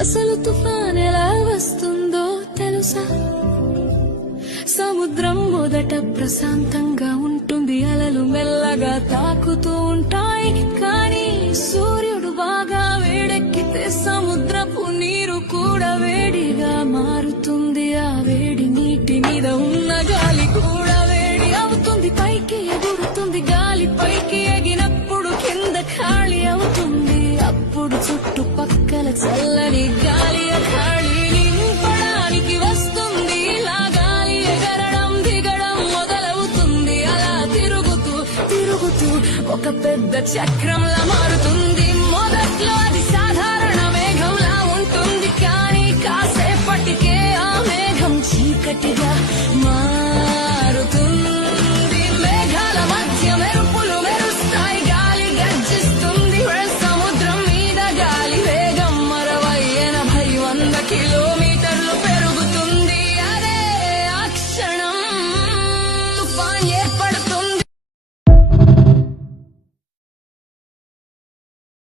అసలు తుఫాన్ ఎలా వస్తుందో తెలుసా? సముద్రం మొదట ప్రశాంతంగా ఉంటుంది, అలలు మెల్లగా తాకుతూ ఉంటాయి. కానీ సూర్యుడు బాగా వేడెక్కితే సముద్రపు నీరు కూడా వేడిగా మారుతుంది. ఆ వేడి నీటి మీద ఉన్న గాలి కూడా వేడి అవుతుంది, పైకి ఎగురుతుంది. గాలి పైకి ఎగినప్పుడు కింద ఖాళీ అవుతుంది. అప్పుడు చుట్టుపక్కల చల్లని గాలి ఖాళీని నింపడానికి వస్తుంది. ఇలా గాలి ఎగరడం దిగడం మొదలవుతుంది. అలా తిరుగుతూ తిరుగుతూ ఒక పెద్ద చక్రంలా మారుతుంది. మొదట్లో అది సాధారణ మేఘంలా ఉంటుంది, కానీ కాసేపటికే ఆ మేఘం చీకటిగా